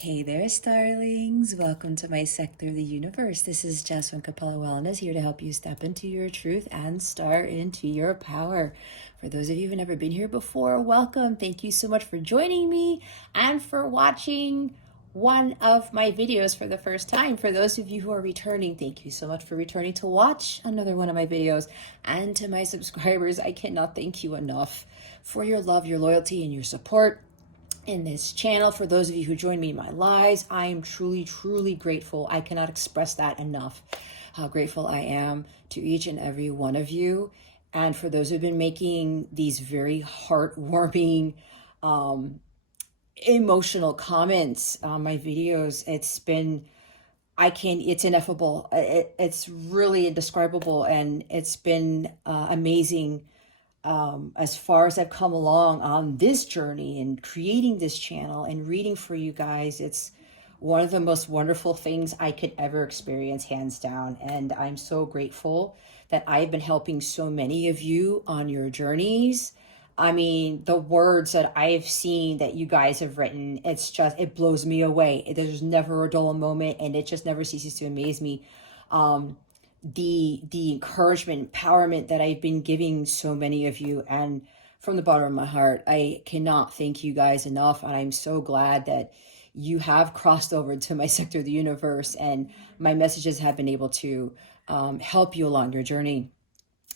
Hey there, starlings. Welcome to my sector of the universe. This is Jasmine Capella Wellness, here to help you step into your truth and star into your power. For those of you who've never been here before, welcome. Thank you so much for joining me and for watching one of my videos for the first time. For those of you who are returning, thank you so much for returning to watch another one of my videos. And to my subscribers, I cannot thank you enough for your love, your loyalty, and your support in this channel. For those of you who join me in my lives, I am truly grateful. I cannot express that enough, how grateful I am to each and every one of you. And for those who've been making these very heartwarming, emotional comments on my videos, it's ineffable. It's really indescribable, and it's been amazing. As far as I've come along on this journey and creating this channel and reading for you guys, it's one of the most wonderful things I could ever experience, hands down. And I'm so grateful that I've been helping so many of you on your journeys. I mean, the words that I've seen that you guys have written, it blows me away. There's never a dull moment, and it just never ceases to amaze me. The encouragement, empowerment that I've been giving so many of you, and from the bottom of my heart, I cannot thank you guys enough. And I'm so glad that you have crossed over to my sector of the universe, and my messages have been able to help you along your journey.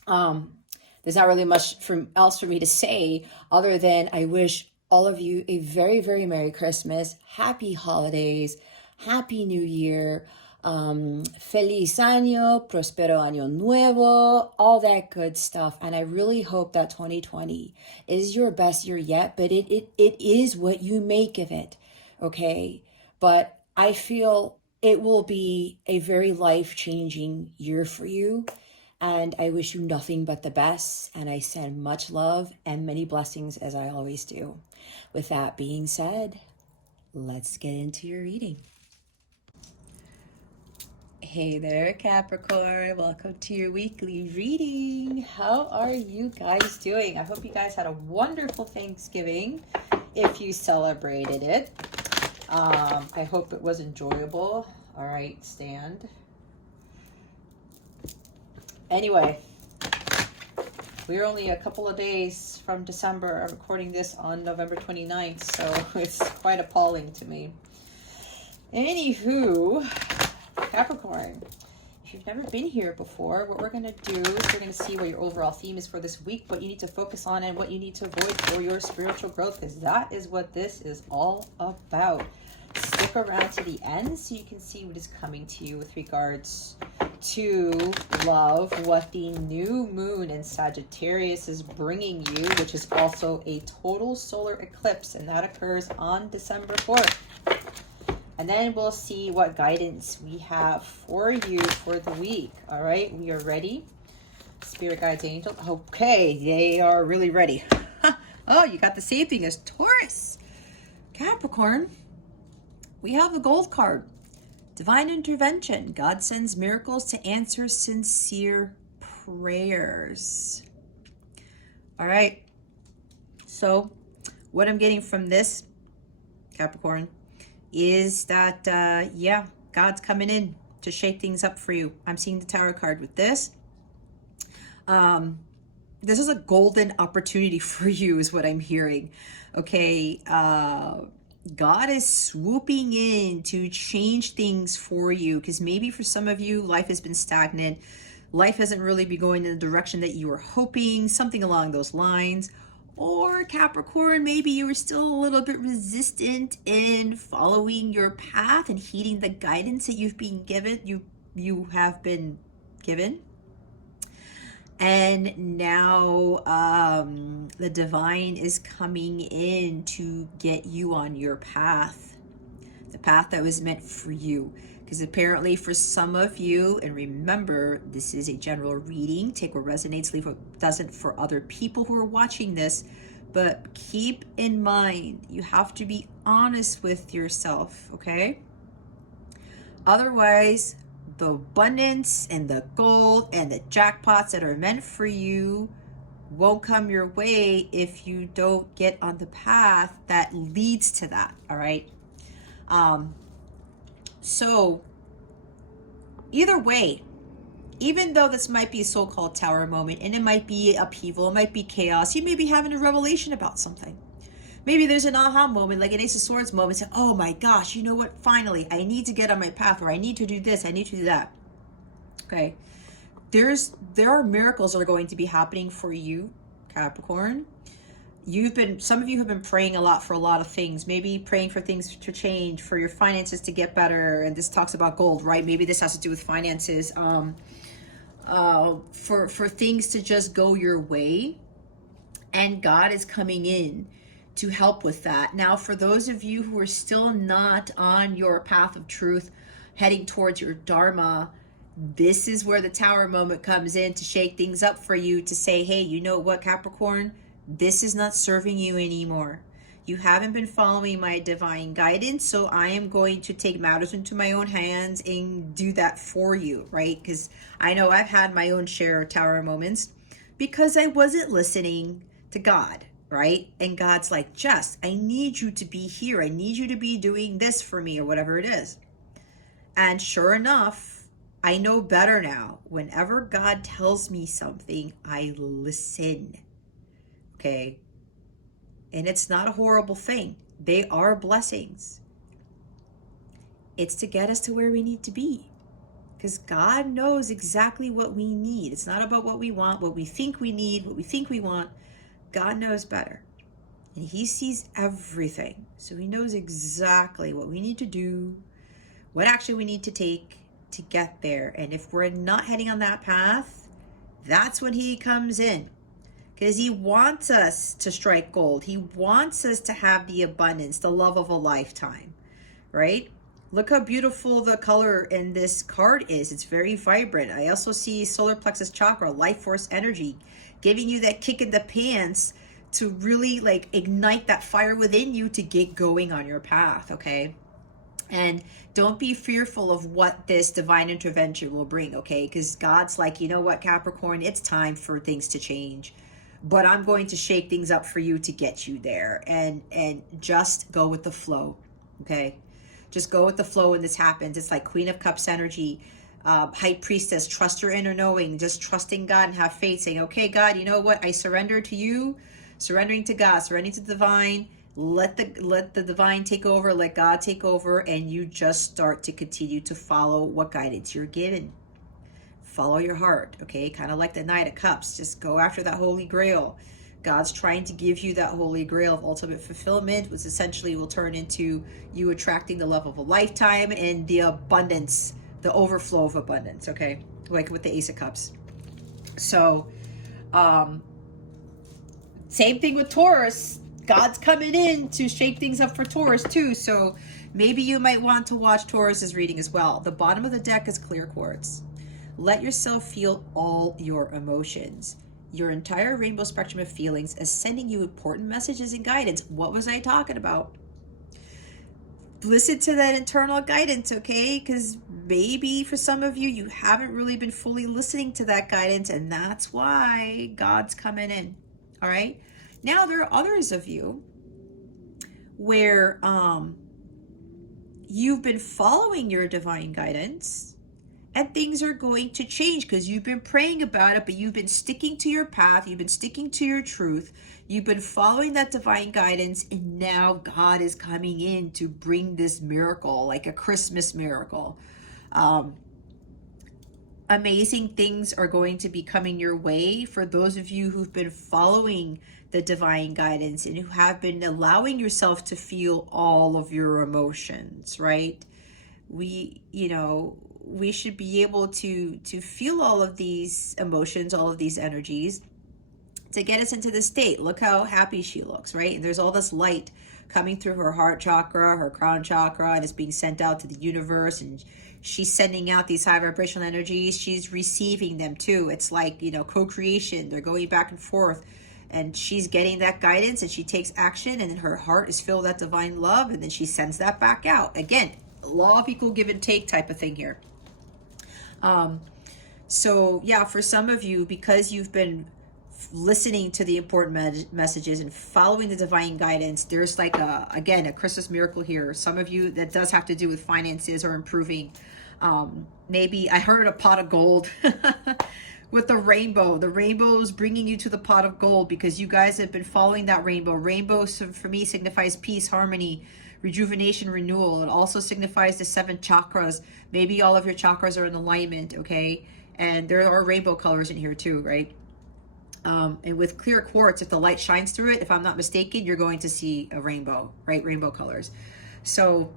There's not really much else for me to say other than I wish all of you a very Merry Christmas, Happy Holidays, Happy New Year. Feliz año, prospero año nuevo, all that good stuff. And I really hope that 2020 is your best year yet, but it is what you make of it, okay? But I feel it will be a very life-changing year for you, and I wish you nothing but the best, and I send much love and many blessings, as I always do. With that being said, let's get into your reading. Hey there, Capricorn. Welcome to your weekly reading. How are you guys doing? I hope you guys had a wonderful Thanksgiving if you celebrated it. I hope it was enjoyable. All right, stand. Anyway, we're only a couple of days from December. I'm recording this on November 29th, so it's quite appalling to me. Anywho, Capricorn, if you've never been here before, what we're going to do is we're going to see what your overall theme is for this week, what you need to focus on, and what you need to avoid for your spiritual growth, because that is what this is all about. Stick around to the end so you can see what is coming to you with regards to love, what the new moon in Sagittarius is bringing you, which is also a total solar eclipse, and that occurs on December 4th. And then we'll see what guidance we have for you for the week. All right, we are ready. Spirit guides, angels. Okay, they are really ready. Oh, you got the same thing as Taurus. Capricorn, we have the gold card. Divine intervention. God sends miracles to answer sincere prayers. All right. So what I'm getting from this, Capricorn, is that, yeah, God's coming in to shake things up for you. I'm seeing the Tower card with this. This is a golden opportunity for you is what I'm hearing. Okay, God is swooping in to change things for you, because maybe for some of you, life has been stagnant. Life hasn't really been going in the direction that you were hoping, something along those lines. Or Capricorn, maybe you were still a little bit resistant in following your path and heeding the guidance that you've been given. You have been given. And now the divine is coming in to get you on your path, the path that was meant for you. Because apparently for some of you, and remember, this is a general reading, take what resonates, leave what doesn't for other people who are watching this, but keep in mind, you have to be honest with yourself, okay? Otherwise, the abundance and the gold and the jackpots that are meant for you won't come your way if you don't get on the path that leads to that, all right? So either way, even though this might be a so-called tower moment, and it might be upheaval, it might be chaos, you may be having a revelation about something. Maybe there's an aha moment, like an Ace of Swords moment, say, oh my gosh, you know what, finally, I need to get on my path, or I need to do this, I need to do that. Okay, there are miracles that are going to be happening for you, Capricorn. Some of you have been praying a lot for a lot of things, maybe praying for things to change, for your finances to get better. And this talks about gold, right? Maybe this has to do with finances, for things to just go your way. And God is coming in to help with that. Now, for those of you who are still not on your path of truth, heading towards your Dharma, this is where the tower moment comes in to shake things up for you, to say, hey, you know what, Capricorn? This is not serving you anymore. You haven't been following my divine guidance, so I am going to take matters into my own hands and do that for you, right? Because I know I've had my own share of tower moments because I wasn't listening to God, right? And God's like, Jess, I need you to be here. I need you to be doing this for me, or whatever it is. And sure enough, I know better now. Whenever God tells me something, I listen. Okay? And it's not a horrible thing. They are blessings. It's to get us to where we need to be. Because God knows exactly what we need. It's not about what we want, what we think we need, what we think we want. God knows better. And He sees everything. So He knows exactly what we need to do, what action we need to take to get there. And if we're not heading on that path, that's when He comes in. Because He wants us to strike gold. He wants us to have the abundance, the love of a lifetime, right? Look how beautiful the color in this card is. It's very vibrant. I also see solar plexus chakra, life force energy, giving you that kick in the pants to really like ignite that fire within you to get going on your path, okay? And don't be fearful of what this divine intervention will bring, okay? Because God's like, you know what, Capricorn, it's time for things to change. But I'm going to shake things up for you to get you there. And just go with the flow, okay? Just go with the flow when this happens. It's like Queen of Cups energy, High Priestess, trust your inner knowing, just trusting God and have faith, saying, okay, God, you know what? I surrender to you, surrendering to God, surrendering to the divine. Let the divine take over, let God take over, and you just start to continue to follow what guidance you're given. Follow your heart, okay? Kind of like the Knight of Cups. Just go after that Holy Grail. God's trying to give you that Holy Grail of ultimate fulfillment, which essentially will turn into you attracting the love of a lifetime and the abundance, the overflow of abundance, okay? Like with the Ace of Cups. So, same thing with Taurus. God's coming in to shake things up for Taurus too. So maybe you might want to watch Taurus's reading as well. The bottom of the deck is clear quartz. Let yourself feel all your emotions. Your entire rainbow spectrum of feelings is sending you important messages and guidance. What was I talking about? Listen to that internal guidance, okay? Because maybe for some of you, you haven't really been fully listening to that guidance, and that's why God's coming in, all right? Now, there are others of you where you've been following your divine guidance, and things are going to change because you've been praying about it, but you've been sticking to your path. You've been sticking to your truth. You've been following that divine guidance, and now God is coming in to bring this miracle, like a Christmas miracle. Amazing things are going to be coming your way for those of you who've been following the divine guidance and who have been allowing yourself to feel all of your emotions, right? We should be able to feel all of these emotions, all of these energies to get us into this state. Look how happy she looks, right? And there's all this light coming through her heart chakra, her crown chakra, and it's being sent out to the universe, and she's sending out these high vibrational energies. She's receiving them too. It's like, co-creation. They're going back and forth, and she's getting that guidance, and she takes action, and then her heart is filled with that divine love, and then she sends that back out. Again, law of equal give and take type of thing here. So yeah, for some of you, because you've been listening to the important messages and following the divine guidance. There's like again, a Christmas miracle here. Some of you, that does have to do with finances or improving. Maybe I heard a pot of gold with the rainbow. The rainbow is bringing you to the pot of gold because you guys have been following that rainbow. Rainbow for me signifies peace, harmony, rejuvenation, renewal. It also signifies the 7 chakras. Maybe all of your chakras are in alignment, okay? And there are rainbow colors in here too, right? And with clear quartz, if the light shines through it, if I'm not mistaken, you're going to see a rainbow, right? Rainbow colors. So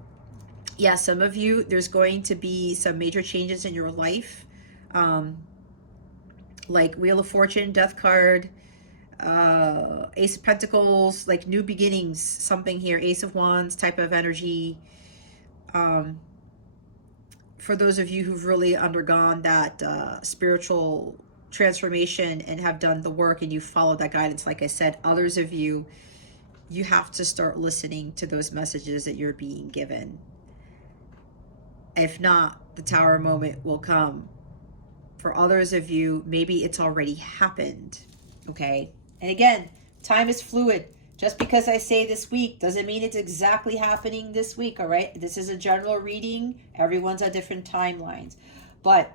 yeah, some of you, there's going to be some major changes in your life. Like Wheel of Fortune, Death card, Ace of Pentacles, like new beginnings, something here, Ace of Wands type of energy. For those of you who've really undergone that spiritual transformation and have done the work and you followed that guidance, like I said, others of you, you have to start listening to those messages that you're being given. If not, the tower moment will come. For others of you, maybe it's already happened, okay? And again, time is fluid. Just because I say this week doesn't mean it's exactly happening this week, all right? This is a general reading. Everyone's on different timelines. But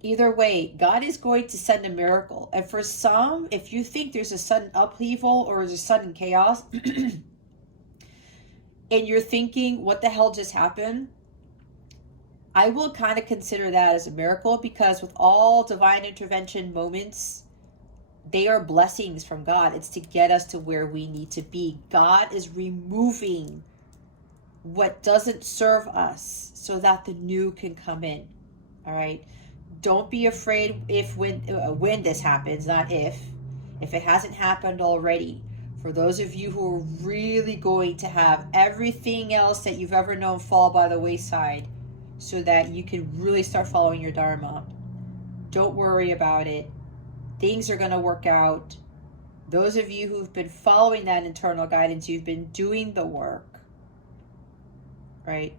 either way, God is going to send a miracle. And for some, if you think there's a sudden upheaval or there's a sudden chaos, and you're thinking, what the hell just happened? I will kind of consider that as a miracle, because with all divine intervention moments, they are blessings from God. It's to get us to where we need to be. God is removing what doesn't serve us so that the new can come in. All right. Don't be afraid when this happens, not if it hasn't happened already. For those of you who are really going to have everything else that you've ever known fall by the wayside so that you can really start following your Dharma, don't worry about it. Things are going to work out. Those of you who've been following that internal guidance, you've been doing the work, right?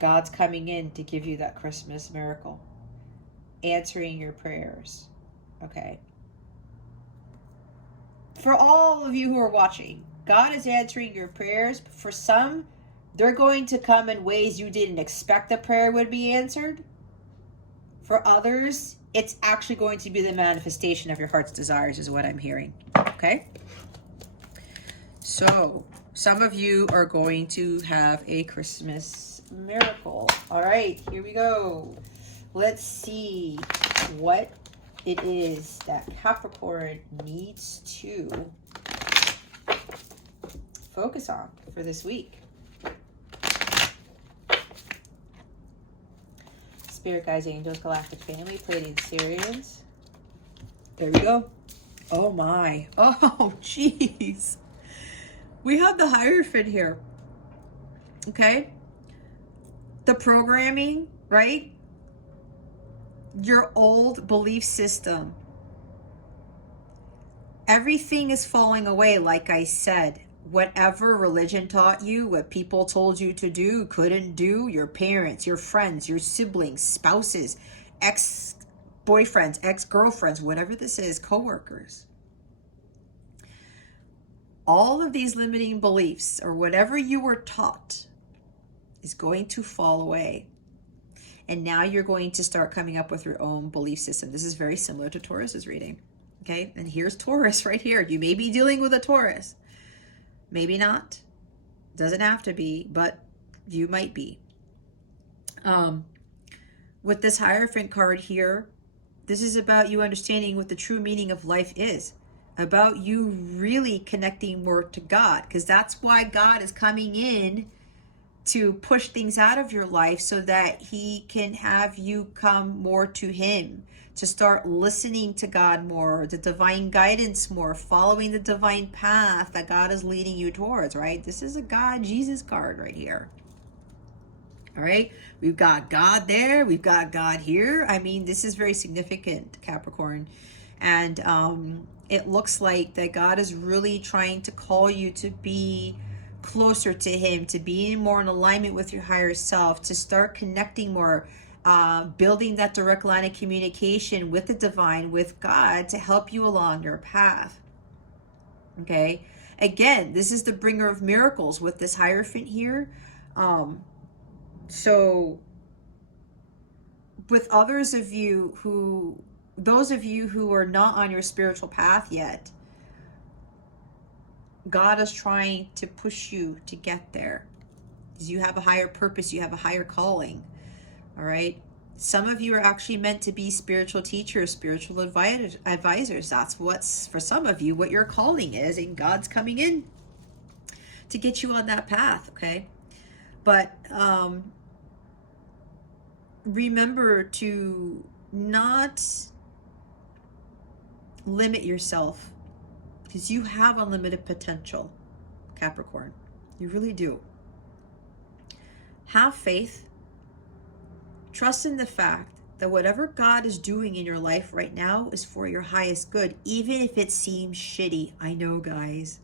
God's coming in to give you that Christmas miracle, answering your prayers, okay? For all of you who are watching, God is answering your prayers. For some, they're going to come in ways you didn't expect the prayer would be answered. For others, it's actually going to be the manifestation of your heart's desires, is what I'm hearing, okay? So, some of you are going to have a Christmas miracle. All right, here we go. Let's see what it is that Capricorn needs to focus on for this week. Spirit guides, angels, galactic family, Pleiadians, Sirians. There we go. Oh my. Oh, jeez. We have the Hierophant here. Okay. The programming, right? Your old belief system. Everything is falling away, like I said. Whatever religion taught you, what people told you to do, couldn't do, your parents, your friends, your siblings, spouses, ex-boyfriends, ex-girlfriends, whatever this is, co-workers. All of these limiting beliefs, or whatever you were taught, is going to fall away. And now you're going to start coming up with your own belief system. This is very similar to Taurus's reading. Okay, and here's Taurus right here. You may be dealing with a Taurus. Maybe not. Doesn't have to be, but you might be. With this Hierophant card here, this is about you understanding what the true meaning of life is. About you really connecting more to God. Because that's why God is coming in to push things out of your life so that he can have you come more to him. To start listening to God more, the divine guidance more, following the divine path that God is leading you towards, right? This is a God, Jesus card right here. All right, we've got God there, we've got God here. I mean, this is very significant, Capricorn. And it looks like that God is really trying to call you to be closer to him, to be more in alignment with your higher self, to start connecting more. building that direct line of communication with the divine, with God, to help you along your path. Okay, again, this is the bringer of miracles with this Hierophant here. So with those of you who are not on your spiritual path yet, God is trying to push you to get there, because you have a higher purpose, you have a higher calling. All right, some of you are actually meant to be spiritual teachers, spiritual advisors. That's what's, for some of you, what your calling is, and God's coming in to get you on that path. Okay, but remember to not limit yourself, because you have unlimited potential, Capricorn. You really do. Have faith. Trust in the fact that whatever God is doing in your life right now is for your highest good, even if it seems shitty. I know, guys.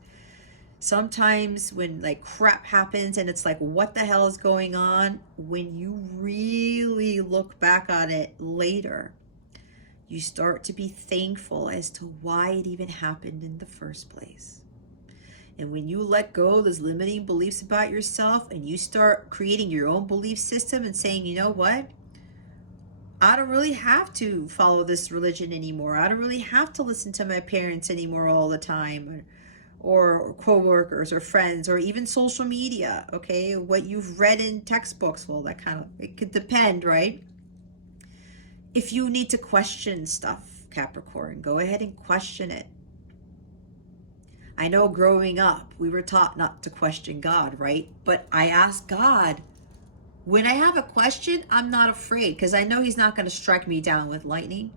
Sometimes when like crap happens and it's like, what the hell is going on? When you really look back on it later, you start to be thankful as to why it even happened in the first place. And when you let go of those limiting beliefs about yourself and you start creating your own belief system and saying, you know what? I don't really have to follow this religion anymore. I don't really have to listen to my parents anymore all the time, or co-workers or friends, or even social media. Okay, what you've read in textbooks, well, that kind of, it could depend, right? If you need to question stuff, Capricorn, go ahead and question it. I know growing up, we were taught not to question God, right? But I ask God, when I have a question, I'm not afraid, because I know he's not going to strike me down with lightning.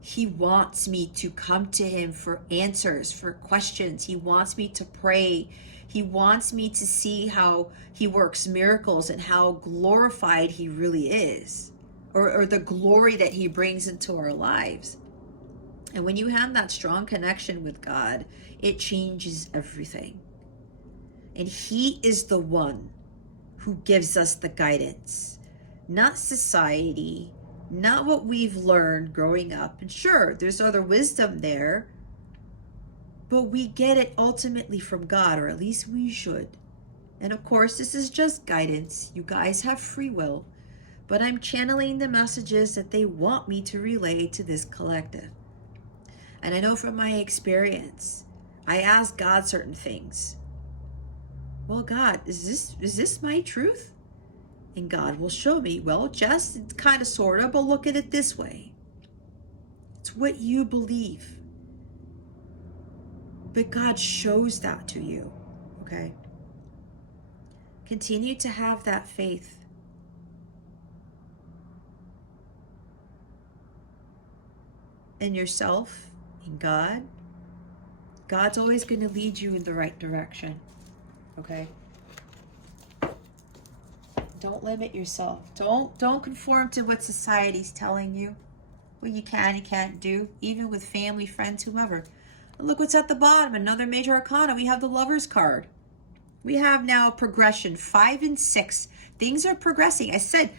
He wants me to come to him for answers, for questions. He wants me to pray. He wants me to see how he works miracles and how glorified he really is, or the glory that he brings into our lives. And when you have that strong connection with God, it changes everything. And he is the one who gives us the guidance, not society, not what we've learned growing up. And sure, there's other wisdom there, but we get it ultimately from God, or at least we should. And of course, this is just guidance. You guys have free will, but I'm channeling the messages that they want me to relay to this collective. And I know from my experience, I ask God certain things. Well, God, is this my truth? And God will show me, well, just kind of, sort of, but look at it this way. It's what you believe. But God shows that to you, okay? Continue to have that faith. In yourself, in God. God's always going to lead you in the right direction, okay? Don't limit yourself. Don't conform to what society's telling you. What you can and can't do, even with family, friends, whomever. And look what's at the bottom, another major arcana. We have the Lover's card. We have now progression, 5 and 6. Things are progressing. I said,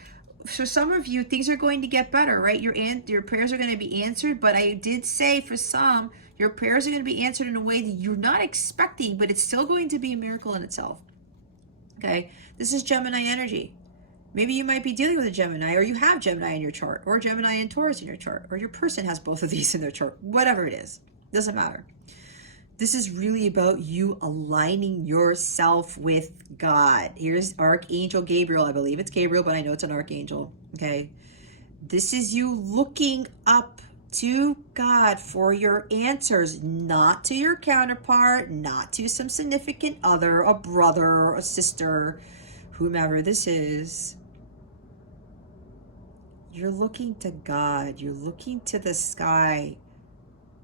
for some of you, things are going to get better, right? Your prayers are going to be answered, but I did say for some, your prayers are going to be answered in a way that you're not expecting, but it's still going to be a miracle in itself. Okay, this is Gemini energy. Maybe you might be dealing with a Gemini, or you have Gemini in your chart, or Gemini and Taurus in your chart, or your person has both of these in their chart. Whatever it is, doesn't matter. This is really about you aligning yourself with God. Here's Archangel Gabriel. I believe it's Gabriel, but I know it's an archangel. Okay, this is you looking up to God for your answers, not to your counterpart, not to some significant other, a brother, a sister, whomever this is. You're looking to God. You're looking to the sky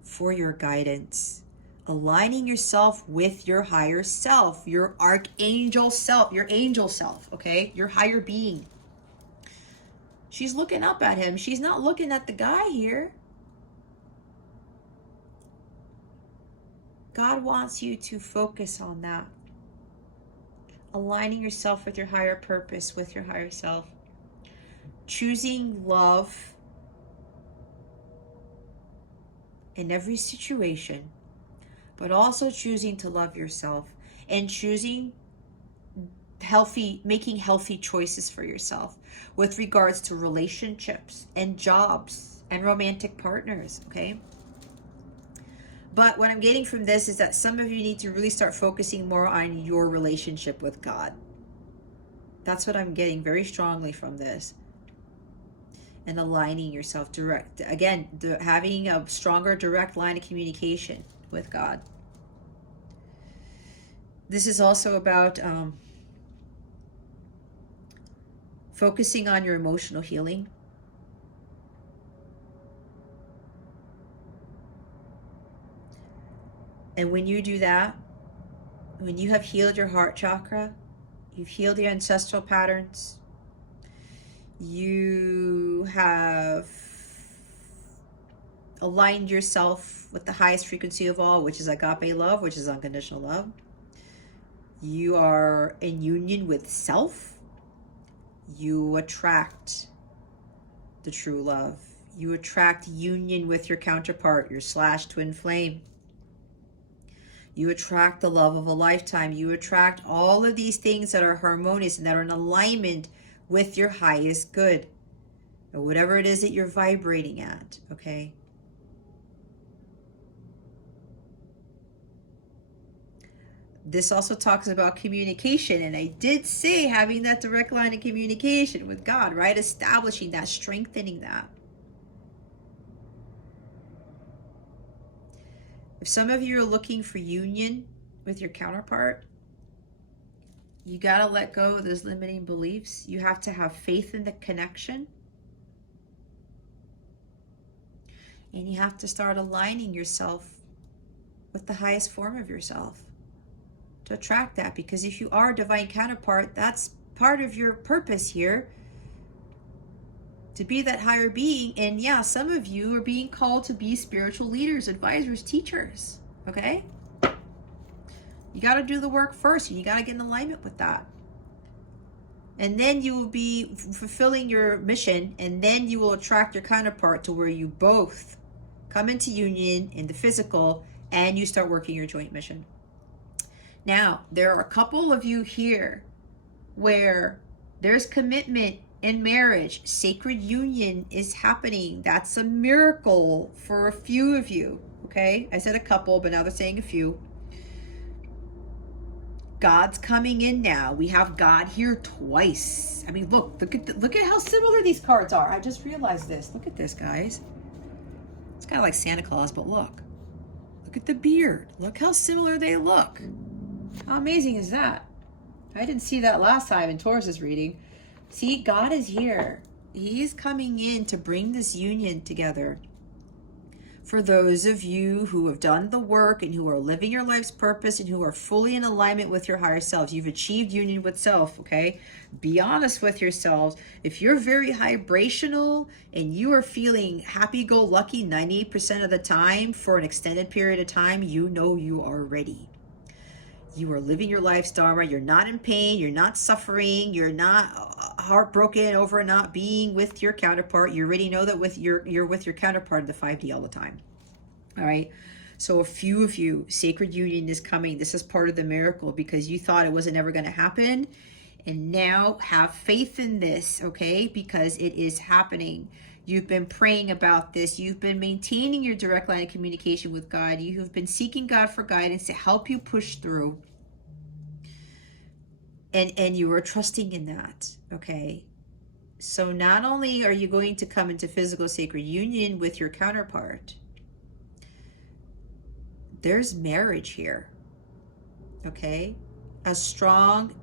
for your guidance. Aligning yourself with your higher self, your archangel self, your angel self, okay? Your higher being. She's looking up at him. She's not looking at the guy here. God wants you to focus on that. Aligning yourself with your higher purpose, with your higher self. choosing love in every situation, but also choosing to love yourself and choosing making healthy choices for yourself with regards to relationships and jobs and romantic partners, okay? But what I'm getting from this is that some of you need to really start focusing more on your relationship with God. That's what I'm getting very strongly from this. And aligning yourself direct. Again, having a stronger direct line of communication with God. This is also about focusing on your emotional healing. And when you do that, when you have healed your heart chakra, you've healed your ancestral patterns, you have aligned yourself with the highest frequency of all, which is agape love, which is unconditional love. You are in union with self. You attract the true love. You attract union with your counterpart, your / twin flame. You attract the love of a lifetime. You attract all of these things that are harmonious and that are in alignment with your highest good, or whatever it is that you're vibrating at, okay? This also talks about communication, and I did say having that direct line of communication with God, right? Establishing that, strengthening that. If some of you are looking for union with your counterpart, you got to let go of those limiting beliefs. You have to have faith in the connection. And you have to start aligning yourself with the highest form of yourself to attract that. Because if you are a divine counterpart, that's part of your purpose here, to be that higher being. And yeah, some of you are being called to be spiritual leaders, advisors, teachers, okay? You got to do the work first, and you got to get in alignment with that. And then you will be fulfilling your mission, and then you will attract your counterpart to where you both come into union in the physical, and you start working your joint mission. Now, there are a couple of you here where there's commitment in marriage. Sacred union is happening. That's a miracle for a few of you, okay? I said a couple, but now they're saying a few. God's coming in now. We have God here twice. I mean, look at how similar these cards are. I just realized this. Look at this, guys. It's kind of like Santa Claus, but look at the beard. Look how similar they look. How amazing is that? I didn't see that last time in Taurus's reading. See, God is here. He's coming in to bring this union together. For those of you who have done the work and who are living your life's purpose and who are fully in alignment with your higher selves, you've achieved union with self, okay? Be honest with yourselves. If you're very vibrational and you are feeling happy-go-lucky 98% of the time for an extended period of time, you know you are ready. You are living your life's dharma. You're not in pain. You're not suffering. You're not heartbroken over not being with your counterpart. You already know that you're with your counterpart in the 5D all the time. All right. So a few of you, sacred union is coming. This is part of the miracle because you thought it wasn't ever going to happen. And now have faith in this, okay? Because it is happening. You've been praying about this. You've been maintaining your direct line of communication with God. You have been seeking God for guidance to help you push through. And you are trusting in that, okay? So not only are you going to come into physical sacred union with your counterpart, there's marriage here, okay? A strong,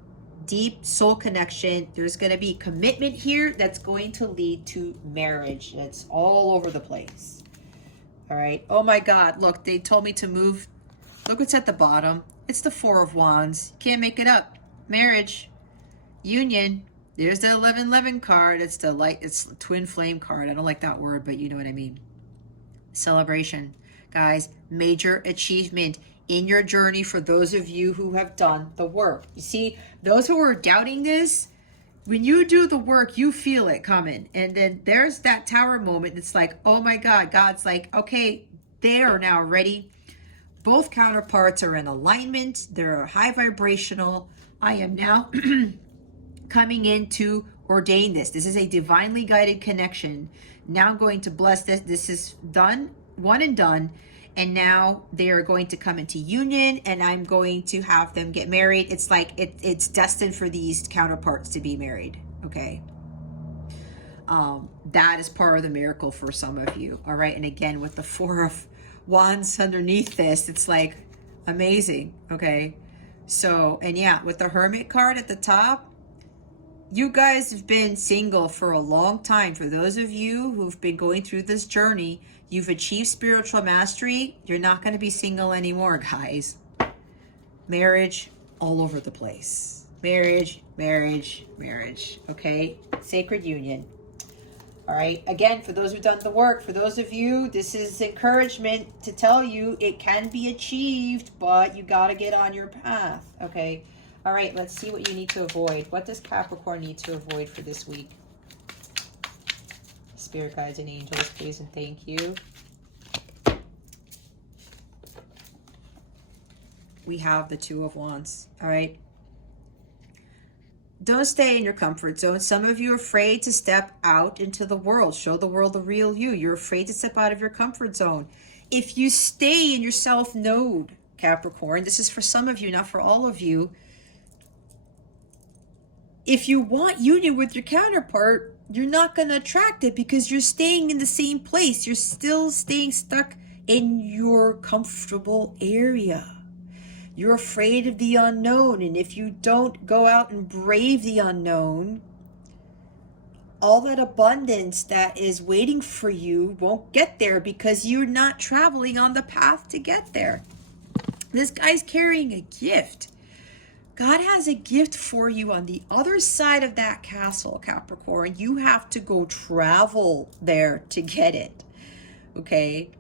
deep soul connection. There's going to be commitment here that's going to lead to marriage. That's all over the place. All right. Oh my God. Look, they told me to move. Look what's at the bottom. It's the Four of Wands. Can't make it up. Marriage, union. There's the 1111 card. It's the twin flame card. I don't like that word, but you know what I mean. Celebration. Guys, major achievement in your journey for those of you who have done the work. You see, those who are doubting this, when you do the work, you feel it coming. And then there's that tower moment. It's like, oh my God, God's like, okay, they are now ready. Both counterparts are in alignment. They're high vibrational. I am now coming in to ordain this. This is a divinely guided connection. Now I'm going to bless this. This is done, one and done. And now they are going to come into union, and I'm going to have them get married. It's like it's destined for these counterparts to be married. Okay. That is part of the miracle for some of you. All right. And again, with the 4 of Wands underneath this, it's like amazing. Okay. So, and yeah, with the Hermit card at the top, you guys have been single for a long time. For those of you who've been going through this journey, you've achieved spiritual mastery. You're not going to be single anymore, guys. Marriage all over the place. Marriage, marriage, marriage. Okay? Sacred union. All right? Again, for those who've done the work, for those of you, this is encouragement to tell you it can be achieved, but you got to get on your path. Okay? All right, let's see what you need to avoid. What does Capricorn need to avoid for this week? Spirit guides and angels, please and thank you. We have the 2 of Wands, all right? Don't stay in your comfort zone. Some of you are afraid to step out into the world. Show the world the real you. You're afraid to step out of your comfort zone. If you stay in your self node, Capricorn, this is for some of you, not for all of you. If you want union with your counterpart, you're not going to attract it because you're staying in the same place. You're still staying stuck in your comfortable area. You're afraid of the unknown. And if you don't go out and brave the unknown, all that abundance that is waiting for you won't get there because you're not traveling on the path to get there. This guy's carrying a gift. God has a gift for you on the other side of that castle, Capricorn. You have to go travel there to get it. Okay?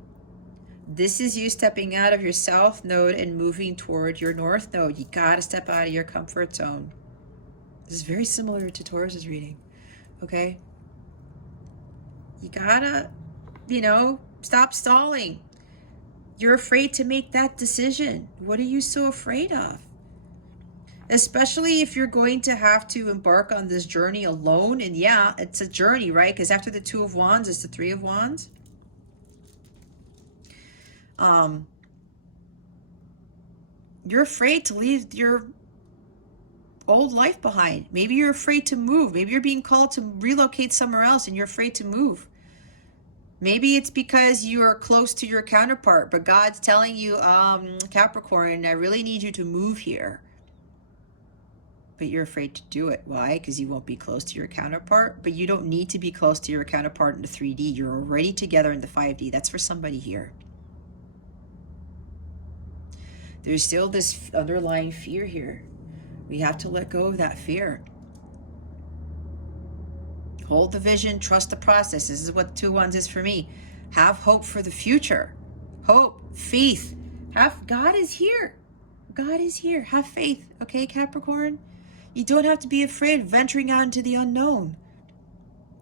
This is you stepping out of your south node and moving toward your north node. You got to step out of your comfort zone. This is very similar to Taurus's reading. Okay? You got to, stop stalling. You're afraid to make that decision. What are you so afraid of? Especially if you're going to have to embark on this journey alone. And yeah, it's a journey, right? Because after the 2 of Wands, it's the 3 of Wands. You're afraid to leave your old life behind. Maybe you're afraid to move. Maybe you're being called to relocate somewhere else and you're afraid to move. Maybe it's because you are close to your counterpart, but God's telling you, Capricorn, I really need you to move here. But you're afraid to do it. Why? Because you won't be close to your counterpart. But you don't need to be close to your counterpart in the 3D. You're already together in the 5D. That's for somebody here. There's still this underlying fear here. We have to let go of that fear. Hold the vision, trust the process. This is what 2 Wands is for me. Have hope for the future. Hope, faith. God is here. God is here. Have faith. Okay, Capricorn? You don't have to be afraid of venturing out into the unknown.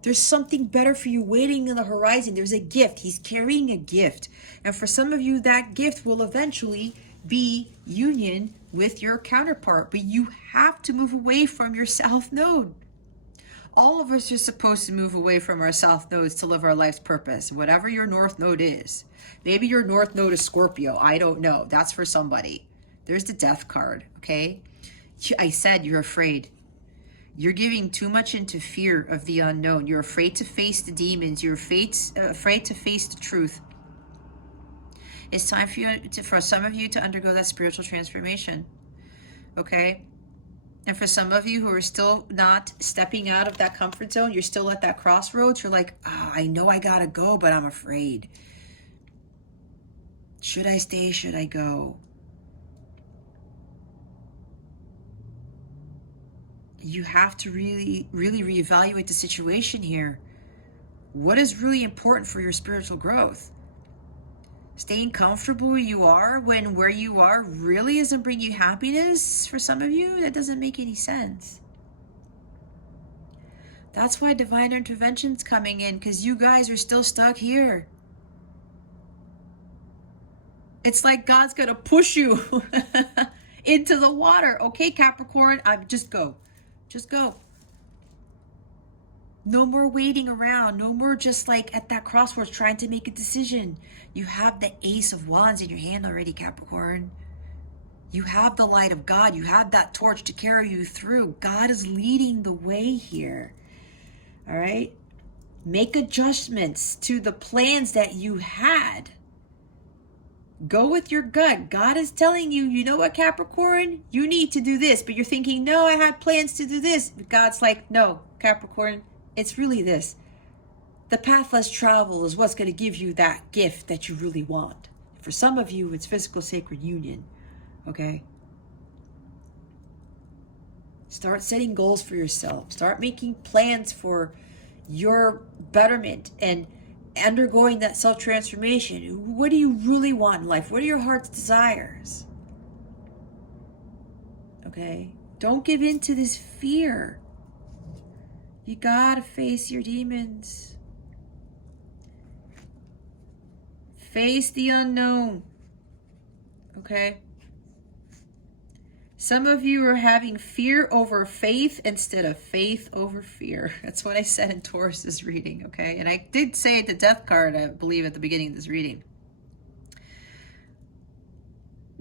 There's something better for you waiting on the horizon. There's a gift. He's carrying a gift. And for some of you, that gift will eventually be union with your counterpart. But you have to move away from your south node. All of us are supposed to move away from our south nodes to live our life's purpose, whatever your north node is. Maybe your north node is Scorpio. I don't know. That's for somebody. There's the death card, okay? I said you're afraid. You're giving too much into fear of the unknown. You're afraid to face the demons. You're afraid to face the truth. It's time for some of you to undergo that spiritual transformation, okay? And for some of you who are still not stepping out of that comfort zone, you're still at that crossroads. You're like, I know I gotta go, but I'm afraid. Should I stay? Should I go? You have to really, really reevaluate the situation here. What is really important for your spiritual growth? Staying comfortable where you are when where you are really isn't bringing you happiness for some of you? That doesn't make any sense. That's why divine intervention's coming in, because you guys are still stuck here. It's like God's going to push you into the water. Okay, Capricorn, just go. Just go. No more waiting around. No more just like at that crossroads trying to make a decision. You have the Ace of Wands in your hand already, Capricorn. You have the light of God. You have that torch to carry you through. God is leading the way here. All right? Make adjustments to the plans that you had. Go with your gut. God is telling you, you know what, Capricorn? You need to do this. But you're thinking, no, I had plans to do this. God's like, no, Capricorn, it's really this. The path less traveled is what's going to give you that gift that you really want. For some of you, it's physical sacred union. Okay? Start setting goals for yourself. Start making plans for your betterment and undergoing that self-transformation. What do you really want in life? What are your heart's desires? Okay? Don't give in to this fear. You gotta face your demons. Face the unknown. Okay? Some of you are having fear over faith instead of faith over fear. That's what I said in Taurus's reading, okay? And I did say the death card, I believe, at the beginning of this reading.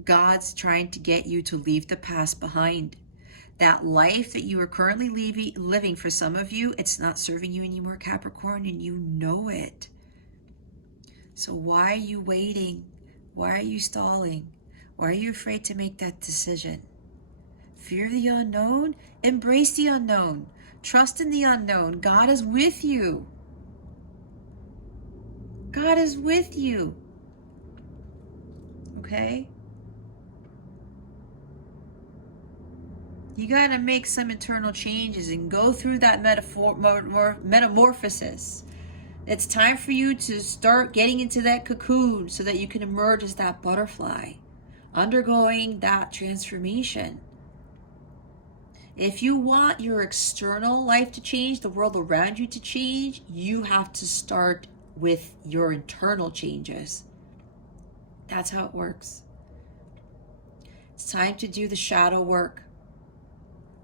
God's trying to get you to leave the past behind. That life that you are currently living, for some of you, it's not serving you anymore, Capricorn, and you know it. So why are you waiting? Why are you stalling? Why are you afraid to make that decision? Fear the unknown? Embrace the unknown. Trust in the unknown. God is with you. God is with you. Okay? You got to make some internal changes and go through that metamorphosis. It's time for you to start getting into that cocoon so that you can emerge as that butterfly, undergoing that transformation. If you want your external life to change, the world around you to change, you have to start with your internal changes. That's how it works. It's time to do the shadow work.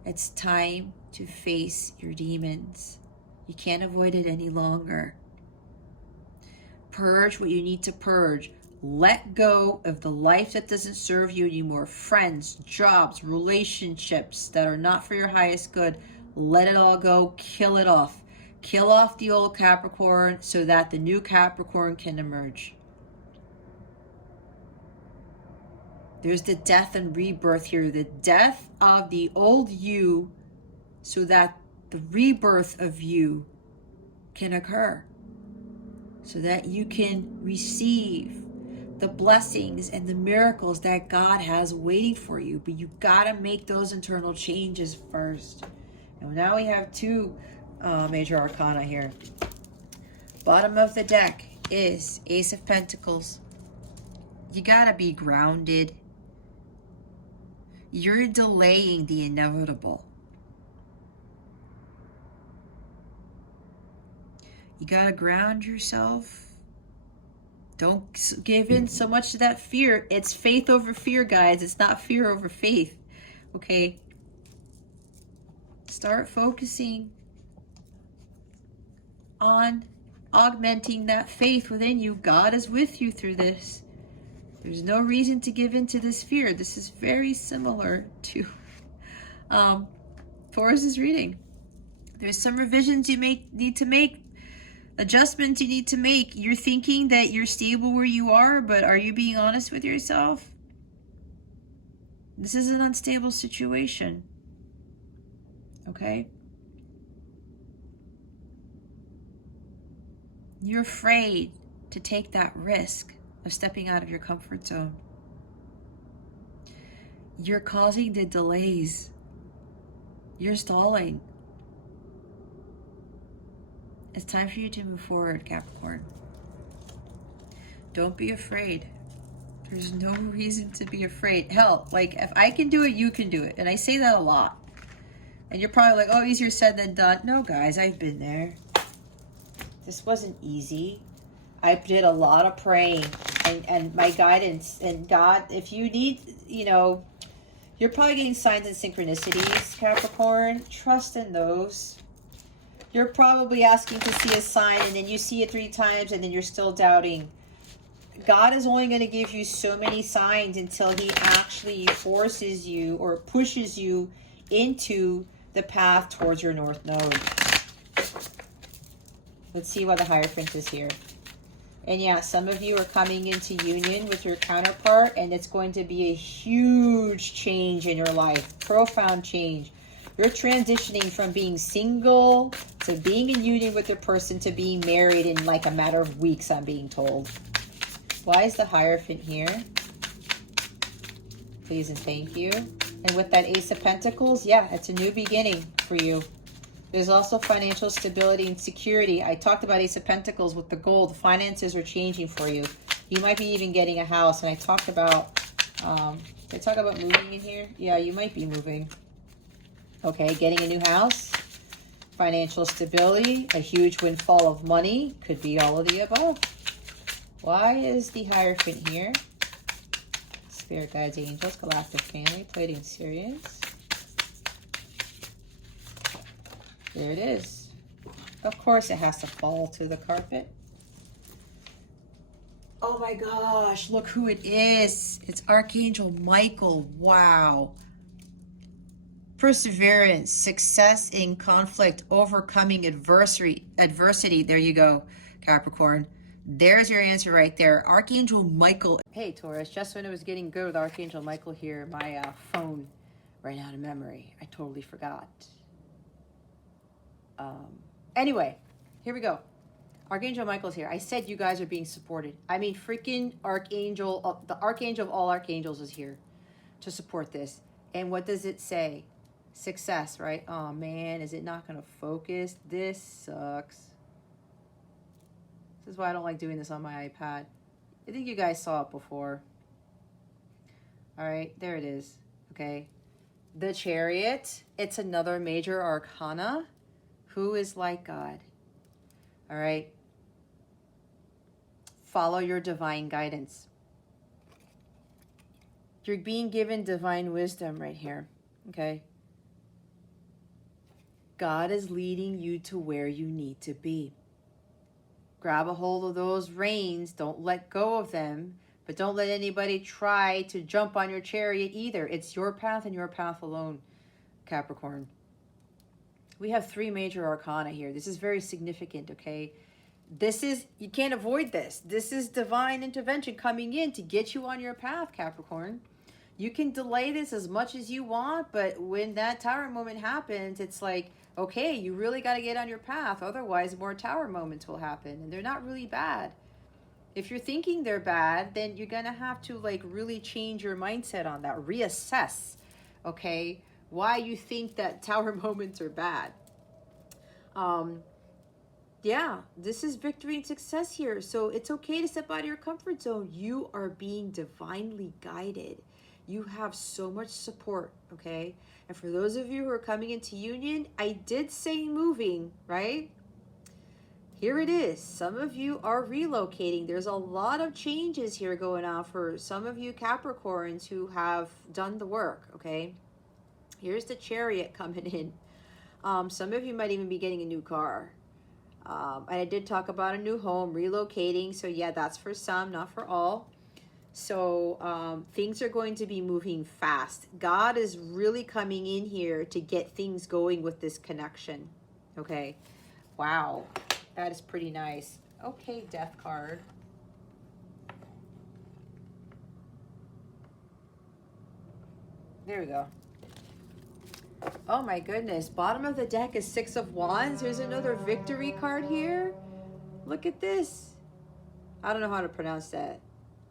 It's time to face your demons. You can't avoid it any longer. Purge what you need to purge. Let go of the life that doesn't serve you anymore. Friends, jobs, relationships that are not for your highest good. Let it all go. Kill it off. Kill off the old Capricorn so that the new Capricorn can emerge. There's the death and rebirth here. The death of the old you so that the rebirth of you can occur. So that you can receive the blessings and the miracles that God has waiting for you. But you gotta make those internal changes first. And now we have two major arcana here. Bottom of the deck is Ace of Pentacles. You gotta be grounded. You're delaying the inevitable. You gotta ground yourself. Don't give in so much to that fear. It's faith over fear, guys. It's not fear over faith. Okay? Start focusing on augmenting that faith within you. God is with you through this. There's no reason to give in to this fear. This is very similar to Taurus's reading. There's some revisions you may need to make. Adjustments you need to make. You're thinking that you're stable where you are, but are you being honest with yourself? This is an unstable situation. Okay? You're afraid to take that risk of stepping out of your comfort zone. You're causing the delays. You're stalling. It's time for you to move forward, Capricorn. Don't be afraid. There's no reason to be afraid. Hell, like if I can do it, you can do it. And I say that a lot. And you're probably like, oh, easier said than done. No, guys, I've been there. This wasn't easy. I did a lot of praying and my guidance. And God, if you need, you know, you're probably getting signs and synchronicities, Capricorn. Trust in those. You're probably asking to see a sign and then you see it 3 times and then you're still doubting. God is only going to give you so many signs until he actually forces you or pushes you into the path towards your North Node. Let's see why the Hierophant is here. And yeah, some of you are coming into union with your counterpart, and it's going to be a huge change in your life. Profound change. You're transitioning from being single to being in union with a person to being married in like a matter of weeks, I'm being told. Why is the Hierophant here? Please and thank you. And with that Ace of Pentacles, yeah, it's a new beginning for you. There's also financial stability and security. I talked about Ace of Pentacles with the gold. Finances are changing for you. You might be even getting a house. And I talked about, did I talk about moving in here? Yeah, you might be moving. Okay, getting a new house. Financial stability. A huge windfall of money. Could be all of the above. Why is the Hierophant here? Spirit guides, angels, galactic family, Pleiadian Sirius. There it is. Of course it has to fall to the carpet. Oh my gosh, look who it is. It's Archangel Michael. Wow. Perseverance, success in conflict, overcoming adversity. There you go, Capricorn. There's your answer right there. Archangel Michael. Hey, Taurus, just when it was getting good with Archangel Michael here, my phone ran out of memory. I totally forgot. Anyway, here we go. Archangel Michael's here. I said you guys are being supported. I mean, freaking Archangel, the Archangel of all Archangels is here to support this. And what does it say? Success, right? Oh man, is it not going to focus? This sucks. This is why I don't like doing this on my iPad. I think you guys saw it before. All right, there it is. Okay. The Chariot. It's another major arcana. Who is like God? All right. Follow your divine guidance. You're being given divine wisdom right here. Okay. God is leading you to where you need to be. Grab a hold of those reins. Don't let go of them. But don't let anybody try to jump on your chariot either. It's your path and your path alone, Capricorn. We have 3 major arcana here. This is very significant, okay? This is, you can't avoid this. This is divine intervention coming in to get you on your path, Capricorn. You can delay this as much as you want, but when that tower moment happens, it's like, okay, you really got to get on your path. Otherwise, more tower moments will happen, and they're not really bad. If you're thinking they're bad, then you're going to have to like really change your mindset on that. Reassess, okay? Why you think that tower moments are bad. Yeah, this is victory and success here. So it's okay to step out of your comfort zone. You are being divinely guided. You have so much support, okay? And for those of you who are coming into union, I did say moving, right? Here it is. Some of you are relocating. There's a lot of changes here going on for some of you Capricorns who have done the work, okay? Here's the Chariot coming in. Some of you might even be getting a new car. And I did talk about a new home, relocating. So yeah, that's for some, not for all. So things are going to be moving fast. God is really coming in here to get things going with this connection. Okay. Wow. That is pretty nice. Okay, Death card. There we go. Oh my goodness. Bottom of the deck is 6 of Wands. There's another victory card here. Look at this. I don't know how to pronounce that.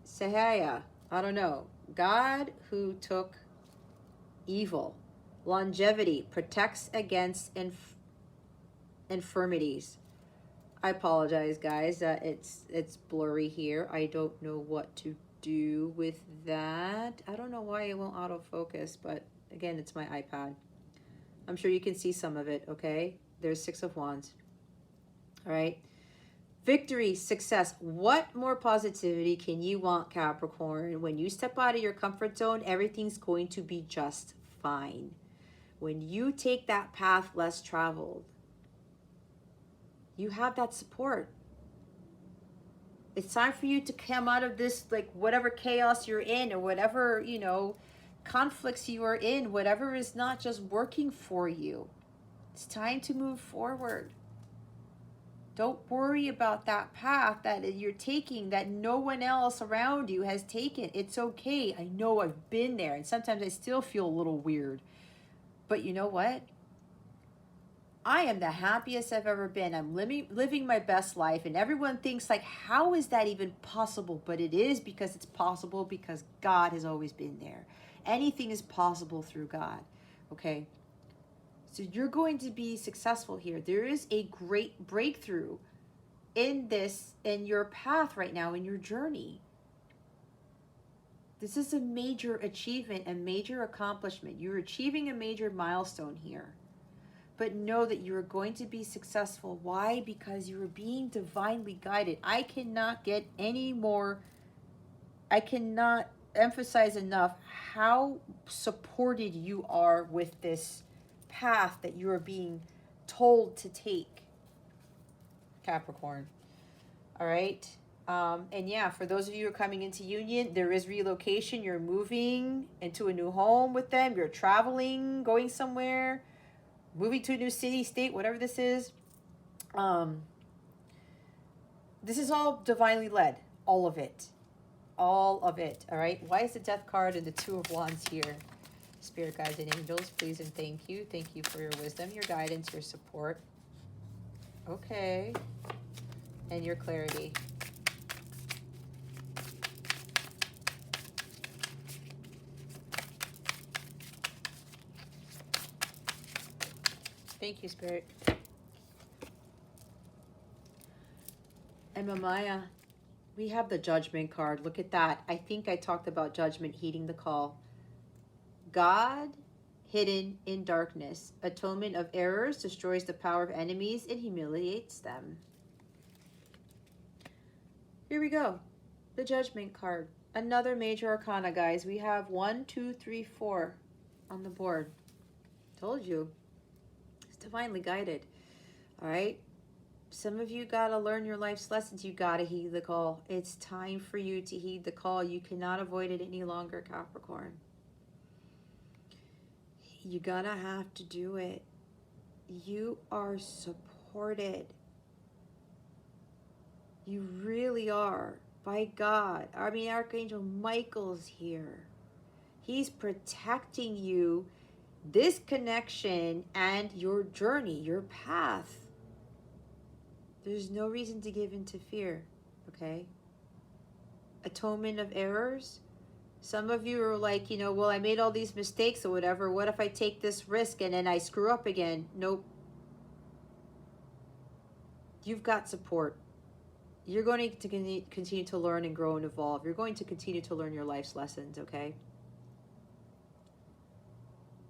Sahaya. I don't know. God who took evil. Longevity. Protects against infirmities. I apologize, guys. It's blurry here. I don't know what to do with that. I don't know why it won't autofocus, but again, it's my iPad. I'm sure you can see some of it, okay? There's Six of Wands. All right. Victory, success. What more positivity can you want, Capricorn? When you step out of your comfort zone, everything's going to be just fine. When you take that path less traveled, you have that support. It's time for you to come out of this, like, whatever chaos you're in, or whatever, you know, conflicts you are in, whatever is not just working for you. It's time to move forward. Don't worry about that path that you're taking that no one else around you has taken. It's okay. I know I've been there, and sometimes I still feel a little weird. But you know what? I am the happiest I've ever been. I'm living my best life, and everyone thinks, like, how is that even possible? But it is, because it's possible because God has always been there. Anything is possible through God, okay? So you're going to be successful here. There is a great breakthrough in your path right now, in your journey. This is a major achievement, a major accomplishment. You're achieving a major milestone here. But know that you are going to be successful. Why? Because you are being divinely guided. I cannot emphasize enough how supported you are with this path that you are being told to take, Capricorn. All right. And yeah, for those of you who are coming into union, there is relocation. You're moving into a new home with them. You're traveling, going somewhere, moving to a new city, state, whatever this is. This is all divinely led. All of it. All of it. All right. Why is the Death card and the Two of Wands here? Spirit guides and angels, please and thank you. Thank you for your wisdom, your guidance, your support. Okay. And your clarity. Thank you, Spirit. And Mamaya, we have the Judgment card. Look at that. I think I talked about Judgment heeding the call. God hidden in darkness. Atonement of Errors destroys the power of enemies and humiliates them. Here we go. The Judgment card. Another major arcana, guys. We have 1, 2, 3, 4 on the board. Told you. It's divinely guided. All right. Some of you got to learn your life's lessons. You got to heed the call. It's time for you to heed the call. You cannot avoid it any longer, Capricorn. You gotta have to do it. You are supported. You really are. By God. I mean, Archangel Michael's here. He's protecting you, this connection, and your journey, your path. There's no reason to give in to fear, okay? Atonement of Errors. Some of you are like, you know, well, I made all these mistakes or whatever. What if I take this risk and then I screw up again? Nope. You've got support. You're going to continue to learn and grow and evolve. You're going to continue to learn your life's lessons, okay?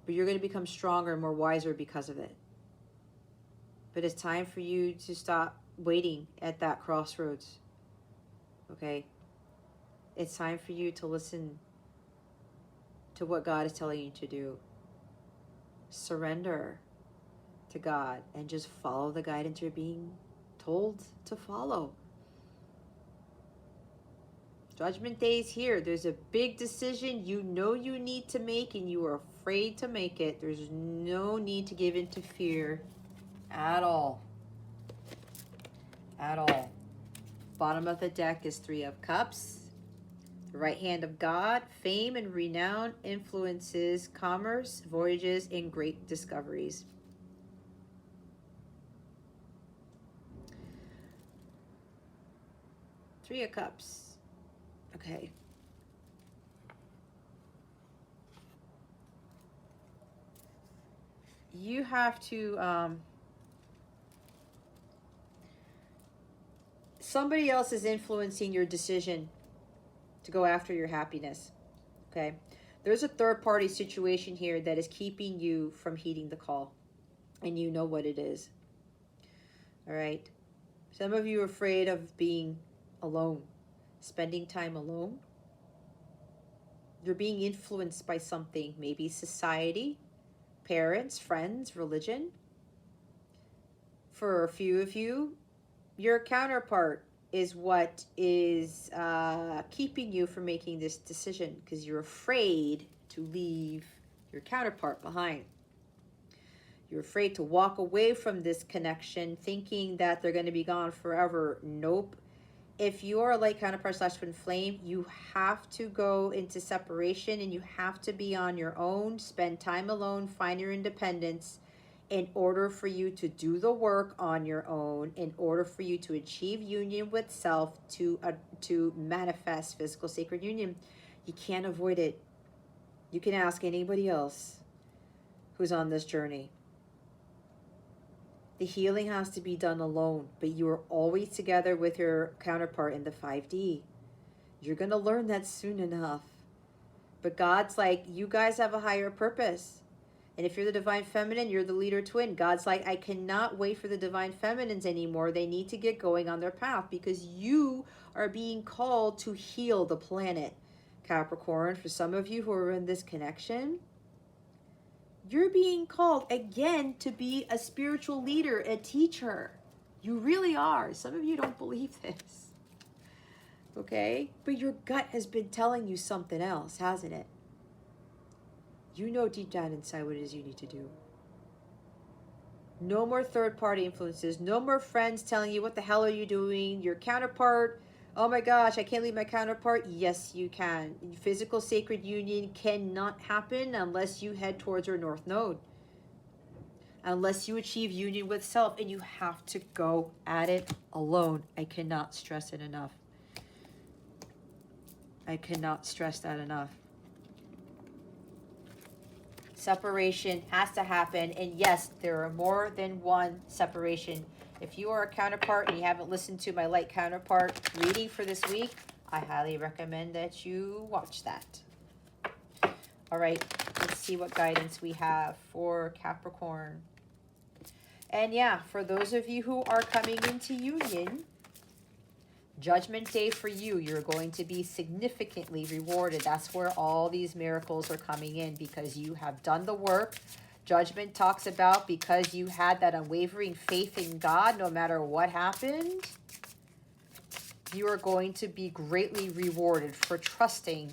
But you're going to become stronger and more wiser because of it. But it's time for you to stop waiting at that crossroads, okay? It's time for you to listen to what God is telling you to do. Surrender to God and just follow the guidance you're being told to follow. Judgment Day is here. There's a big decision you know you need to make and you are afraid to make it. There's no need to give in to fear at all. At all. Bottom of the deck is Three of Cups. The right hand of God, fame and renown, influences, commerce, voyages, and great discoveries. Three of Cups. Okay. You have to, somebody else is influencing your decision to go after your happiness, okay? There's a third-party situation here that is keeping you from heeding the call. And you know what it is. All right. Some of you are afraid of being alone, spending time alone. You're being influenced by something, maybe society, parents, friends, religion. For a few of you, your counterpart is what is keeping you from making this decision, because you're afraid to leave your counterpart behind. You're afraid to walk away from this connection thinking that they're going to be gone forever. Nope. If you are a light counterpart / twin flame, you have to go into separation and you have to be on your own, spend time alone, find your independence in order for you to do the work on your own, in order for you to achieve union with self, to manifest physical sacred union. You can't avoid it. You can ask anybody else who's on this journey. The healing has to be done alone, but you are always together with your counterpart in the 5D. You're going to learn that soon enough. But God's like, you guys have a higher purpose. And if you're the divine feminine, you're the leader twin. God's like, I cannot wait for the divine feminines anymore. They need to get going on their path because you are being called to heal the planet. Capricorn, for some of you who are in this connection, you're being called again to be a spiritual leader, a teacher. You really are. Some of you don't believe this. Okay? But your gut has been telling you something else, hasn't it? You know deep down inside what it is you need to do. No more third-party influences. No more friends telling you, what the hell are you doing? Your counterpart, oh my gosh, I can't leave my counterpart. Yes, you can. Physical sacred union cannot happen unless you head towards your North Node. Unless you achieve union with self, and you have to go at it alone. I cannot stress it enough. I cannot stress that enough. Separation has to happen, and yes, there are more than one separation. If you are a counterpart and you haven't listened to my light counterpart reading for this week, I highly recommend that you watch that. All right, let's see what guidance we have for Capricorn. And yeah, for those of you who are coming into union, Judgment Day for you, you're going to be significantly rewarded. That's where all these miracles are coming in, because you have done the work. Judgment talks about because you had that unwavering faith in God, no matter what happened, you are going to be greatly rewarded for trusting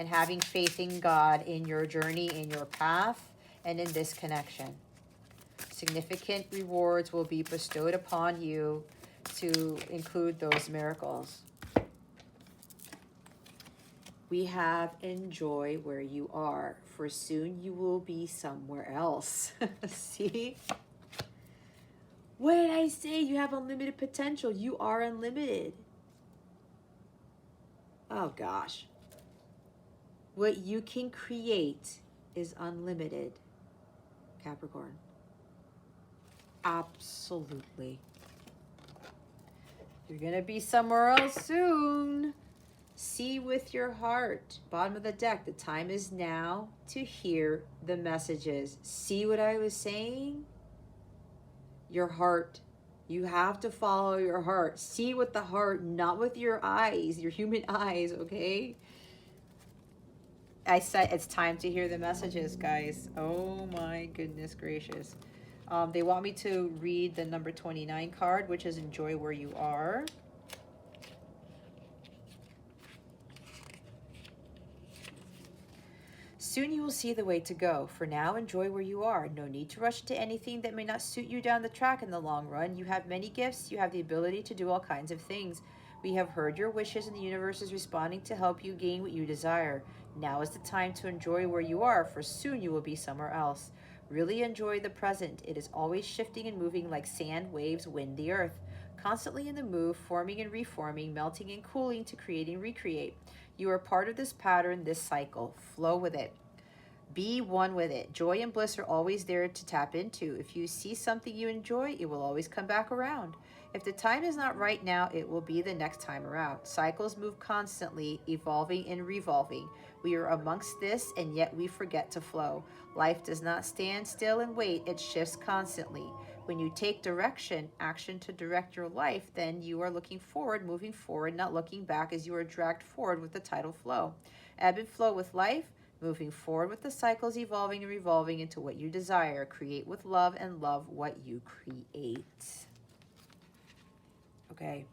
and having faith in God in your journey, in your path, and in this connection. Significant rewards will be bestowed upon you to include those miracles. We have enjoy where you are, for soon you will be somewhere else. See? What did I say? You have unlimited potential. You are unlimited. Oh gosh. What you can create is unlimited, Capricorn. Absolutely. You're going to be somewhere else soon. See with your heart. Bottom of the deck. The time is now to hear the messages. See what I was saying? Your heart. You have to follow your heart. See with the heart, not with your eyes, your human eyes, okay? I said it's time to hear the messages, guys. Oh my goodness gracious. They want me to read the number 29 card, which is enjoy where you are. Soon you will see the way to go. For now, enjoy where you are. No need to rush into anything that may not suit you down the track in the long run. You have many gifts. You have the ability to do all kinds of things. We have heard your wishes, and the universe is responding to help you gain what you desire. Now is the time to enjoy where you are, for soon you will be somewhere else. Really enjoy the present. It is always shifting and moving like sand, waves, wind, the earth. Constantly in the move, forming and reforming, melting and cooling to create and recreate. You are part of this pattern, this cycle. Flow with it. Be one with it. Joy and bliss are always there to tap into. If you see something you enjoy, it will always come back around. If the time is not right now, it will be the next time around. Cycles move constantly, evolving and revolving. We are amongst this, and yet we forget to flow. Life does not stand still and wait, it shifts constantly. When you take direction, action to direct your life, then you are looking forward, moving forward, not looking back as you are dragged forward with the tidal flow. Ebb and flow with life, moving forward with the cycles, evolving and revolving into what you desire. Create with love and love what you create. Okay.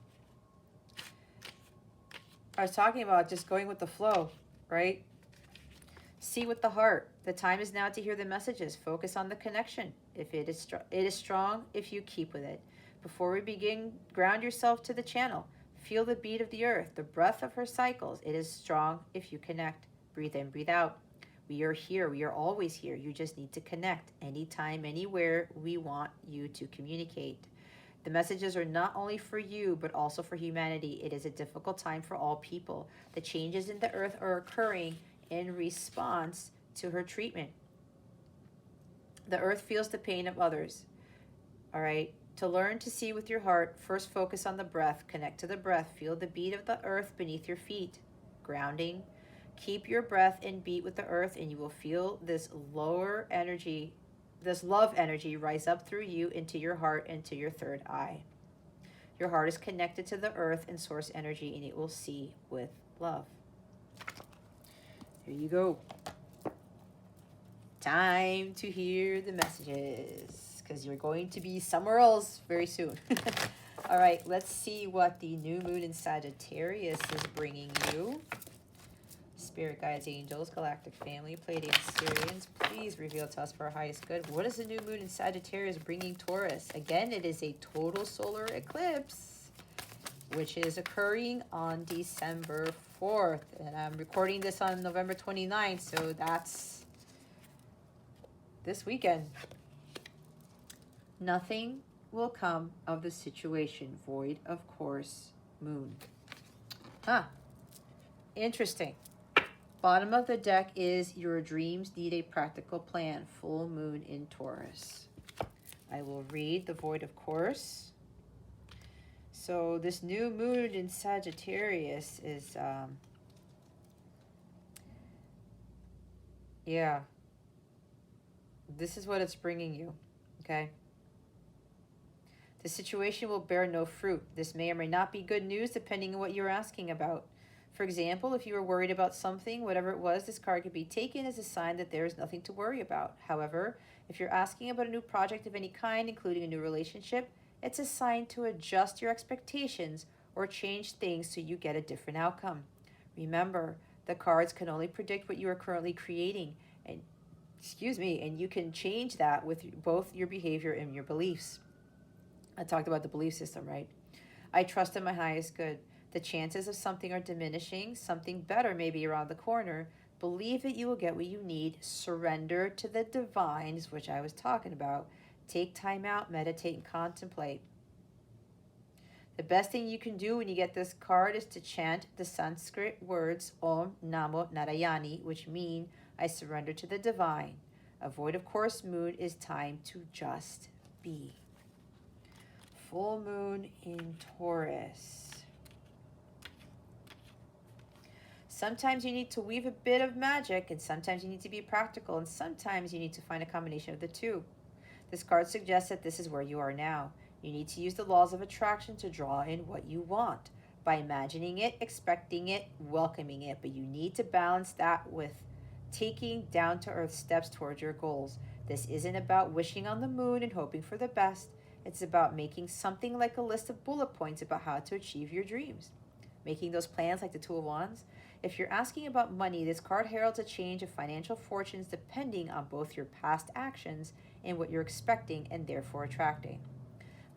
I was talking about just going with the flow, right? See with the heart. The time is now to hear the messages. Focus on the connection. If it is strong if you keep with it. Before we begin, ground yourself to the channel. Feel the beat of the earth, the breath of her cycles. It is strong if you connect. Breathe in, breathe out. We are here. We are always here. You just need to connect. Anytime, anywhere, we want you to communicate. The messages are not only for you, but also for humanity. It is a difficult time for all people. The changes in the earth are occurring in response to her treatment. The earth feels the pain of others. All right. To learn to see with your heart, first focus on the breath. Connect to the breath. Feel the beat of the earth beneath your feet. Grounding. Keep your breath in beat with the earth, and you will feel this lower energy, this love energy rise up through you into your heart, into your third eye. Your heart is connected to the earth and source energy, and it will see with love. Here you go. Time to hear the messages, because you're going to be somewhere else very soon. All right, let's see what the new moon in Sagittarius is bringing you. Spirit guides, angels, galactic family, Pleiadians, Sirians, please reveal to us for our highest good. What is the new moon in Sagittarius bringing Taurus? Again, it is a total solar eclipse, which is occurring on December 4th. And I'm recording this on November 29th, so that's this weekend. Nothing will come of the situation, void of course, moon. Interesting. Bottom of the deck is your dreams need a practical plan. Full moon in Taurus. I will read the void of course. So this new moon in Sagittarius is, yeah. This is what it's bringing you, okay? The situation will bear no fruit. This may or may not be good news depending on what you're asking about. For example, if you were worried about something, whatever it was, this card could be taken as a sign that there is nothing to worry about. However, if you're asking about a new project of any kind, including a new relationship, it's a sign to adjust your expectations or change things so you get a different outcome. Remember, the cards can only predict what you are currently creating, and you can change that with both your behavior and your beliefs. I talked about the belief system, right? I trust in my highest good. The chances of something are diminishing. Something better may be around the corner. Believe that you will get what you need. Surrender to the divines, which I was talking about. Take time out, meditate, and contemplate. The best thing you can do when you get this card is to chant the Sanskrit words Om Namo Narayani, which mean I surrender to the divine. A void of course moon is time to just be. Full moon in Taurus. Sometimes you need to weave a bit of magic, and sometimes you need to be practical, and sometimes you need to find a combination of the two. This card suggests that this is where you are now. You need to use the laws of attraction to draw in what you want by imagining it, expecting it, welcoming it, but you need to balance that with taking down-to-earth steps towards your goals. This isn't about wishing on the moon and hoping for the best. It's about making something like a list of bullet points about how to achieve your dreams. Making those plans like the Two of Wands. If you're asking about money, this card heralds a change of financial fortunes depending on both your past actions and what you're expecting and therefore attracting.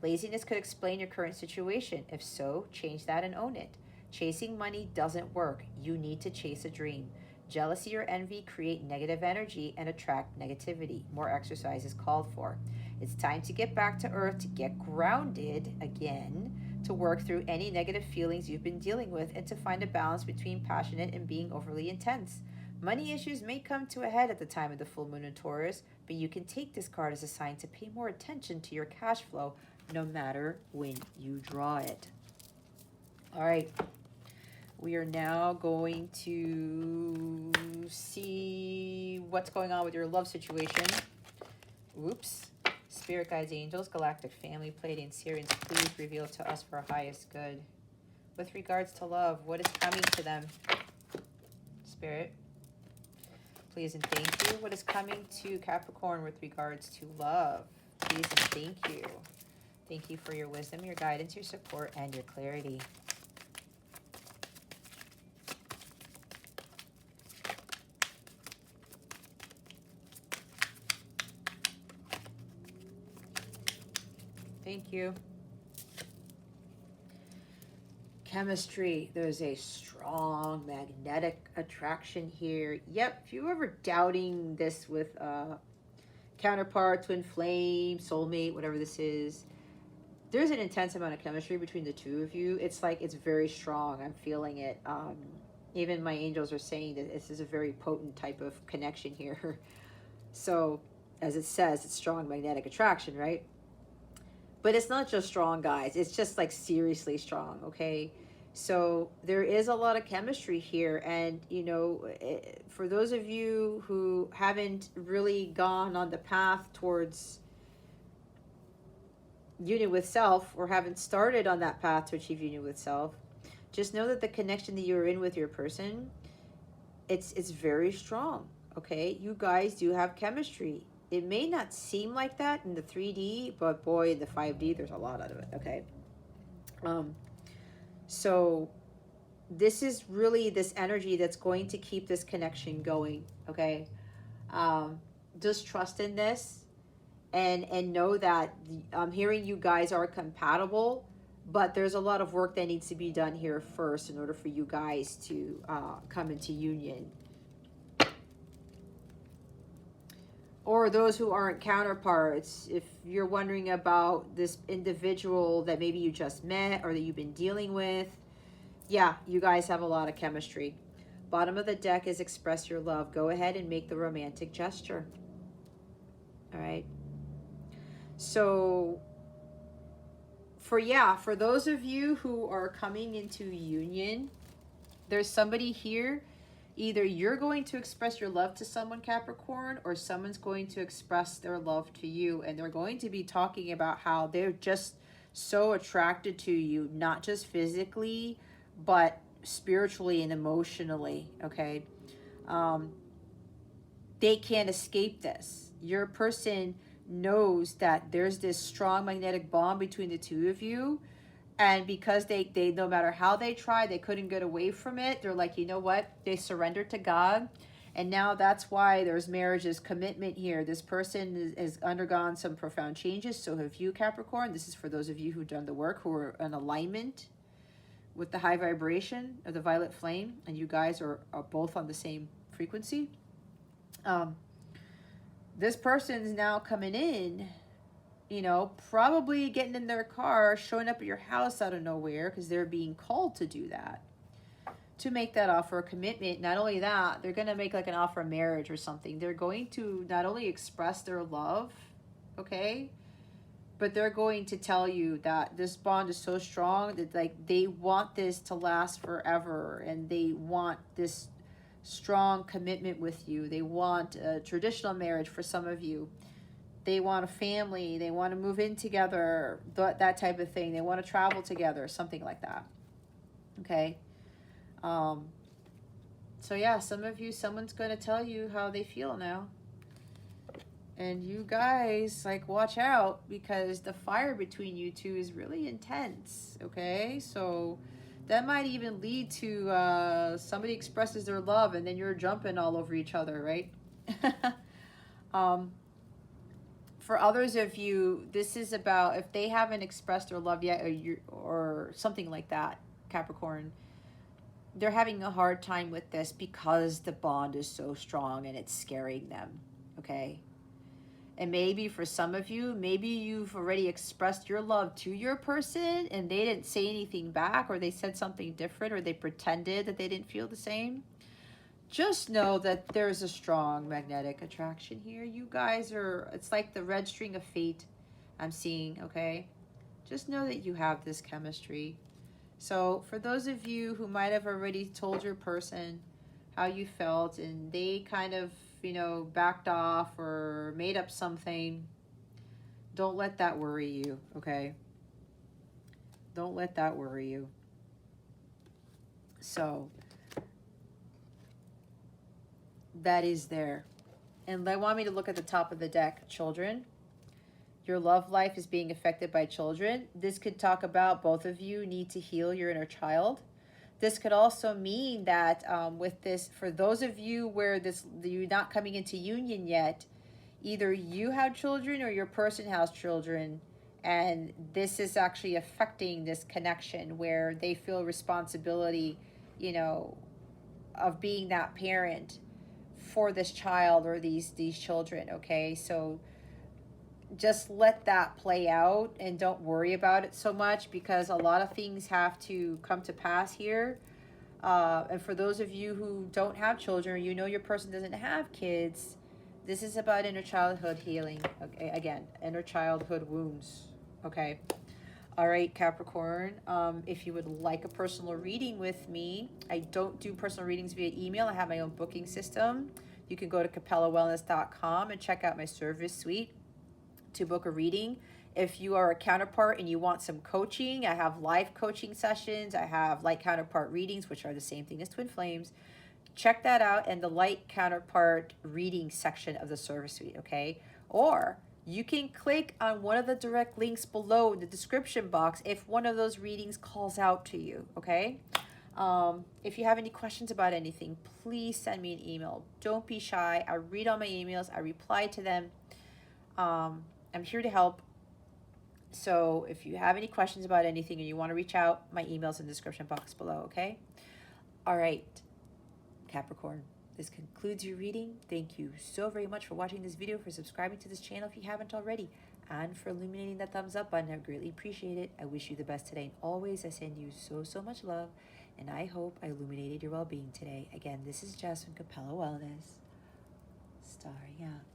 Laziness could explain your current situation. If so, change that and own it. Chasing money doesn't work. You need to chase a dream. Jealousy or envy create negative energy and attract negativity. More exercise is called for. It's time to get back to earth, to get grounded again, to work through any negative feelings you've been dealing with, and to find a balance between passionate and being overly intense. Money issues may come to a head at the time of the full moon in Taurus, but you can take this card as a sign to pay more attention to your cash flow, no matter when you draw it. All right. We are now going to see what's going on with your love situation. Oops. Spirit guides, angels, galactic family, Pleiadian, Sirians, please reveal to us for our highest good. With regards to love, what is coming to them? Spirit, please and thank you. What is coming to Capricorn with regards to love? Please and thank you. Thank you for your wisdom, your guidance, your support, and your clarity. Thank you. Chemistry. There's a strong magnetic attraction here. Yep, if you're ever doubting this with counterpart, twin flame, soulmate, whatever this is, there's an intense amount of chemistry between the two of you. It's like it's very strong. I'm feeling it. Even my angels are saying that this is a very potent type of connection here. So, as it says, it's strong magnetic attraction, right? But it's not just strong, guys. It's just like seriously strong, okay? So there is a lot of chemistry here. And, you know, for those of you who haven't really gone on the path towards union with self, or haven't started on that path to achieve union with self, just know that the connection that you're in with your person, it's very strong, okay? You guys do have chemistry. It may not seem like that in the 3D, but boy, in the 5D, there's a lot out of it, okay? So this is really this energy that's going to keep this connection going, okay? Just trust in this and know that I'm hearing you guys are compatible, but there's a lot of work that needs to be done here first in order for you guys to come into union. Or those who aren't counterparts, if you're wondering about this individual that maybe you just met or that you've been dealing with, yeah, you guys have a lot of chemistry. Bottom of the deck is express your love. Go ahead and make the romantic gesture. All right. So, for those of you who are coming into union, there's somebody here. Either you're going to express your love to someone, Capricorn, or someone's going to express their love to you. And they're going to be talking about how they're just so attracted to you, not just physically, but spiritually and emotionally, okay? They can't escape this. Your person knows that there's this strong magnetic bond between the two of you. And because they no matter how they tried, they couldn't get away from it. They're like, you know what? They surrendered to God. And now that's why there's marriage, there's commitment here. This person has undergone some profound changes. So have you, Capricorn. This is for those of you who've done the work, who are in alignment with the high vibration of the violet flame. And you guys are both on the same frequency. This person's now coming in, you know, probably getting in their car, showing up at your house out of nowhere because they're being called to do that, to make that offer of commitment. Not only that, they're going to make like an offer of marriage or something. They're going to not only express their love, okay, but they're going to tell you that this bond is so strong that like they want this to last forever, and they want this strong commitment with you. They want a traditional marriage for some of you. They want a family. They want to move in together, that type of thing. They want to travel together, something like that. Okay. So yeah, some of you, someone's going to tell you how they feel now. And you guys, like, watch out, because the fire between you two is really intense. Okay. So that might even lead to somebody expresses their love and then you're jumping all over each other, right? For others of you, this is about if they haven't expressed their love yet, or something like that, Capricorn, they're having a hard time with this because the bond is so strong and it's scaring them, okay? And maybe for some of you, maybe you've already expressed your love to your person and they didn't say anything back, or they said something different, or they pretended that they didn't feel the same. Just know that there's a strong magnetic attraction here. You guys are, it's like the red string of fate I'm seeing, okay? Just know that you have this chemistry. So for those of you who might have already told your person how you felt and they kind of, you know, backed off or made up something, don't let that worry you, okay? Don't let that worry you. So that is there. And they want me to look at the top of the deck. Children. Your love life is being affected by children. This could talk about both of you need to heal your inner child. This could also mean that with this, for those of you where you're not coming into union yet, either you have children or your person has children, and this is actually affecting this connection where they feel responsibility, you know, of being that parent for this child or these children. Okay, so just let that play out and don't worry about it so much, because a lot of things have to come to pass here. And for those of you who don't have children, you know your person doesn't have kids, this is about inner childhood healing. Okay, again, inner childhood wounds. Okay. All right, Capricorn. If you would like a personal reading with me, I don't do personal readings via email. I have my own booking system. You can go to capellawellness.com and check out my service suite to book a reading. If you are a counterpart and you want some coaching, I have live coaching sessions. I have light counterpart readings, which are the same thing as twin flames. Check that out in the light counterpart reading section of the service suite, okay? Or you can click on one of the direct links below in the description box if one of those readings calls out to you, okay? If you have any questions about anything, please send me an email. Don't be shy. I read all my emails. I reply to them. I'm here to help. So if you have any questions about anything and you want to reach out, my email's in the description box below, okay? All right, Capricorn, this concludes your reading. Thank you so very much for watching this video, for subscribing to this channel if you haven't already, and for illuminating that thumbs up button. I greatly appreciate it. I wish you the best today. And always, I send you so much love, and I hope I illuminated your well-being today. Again, this is Jess from Capella Wellness, starring out.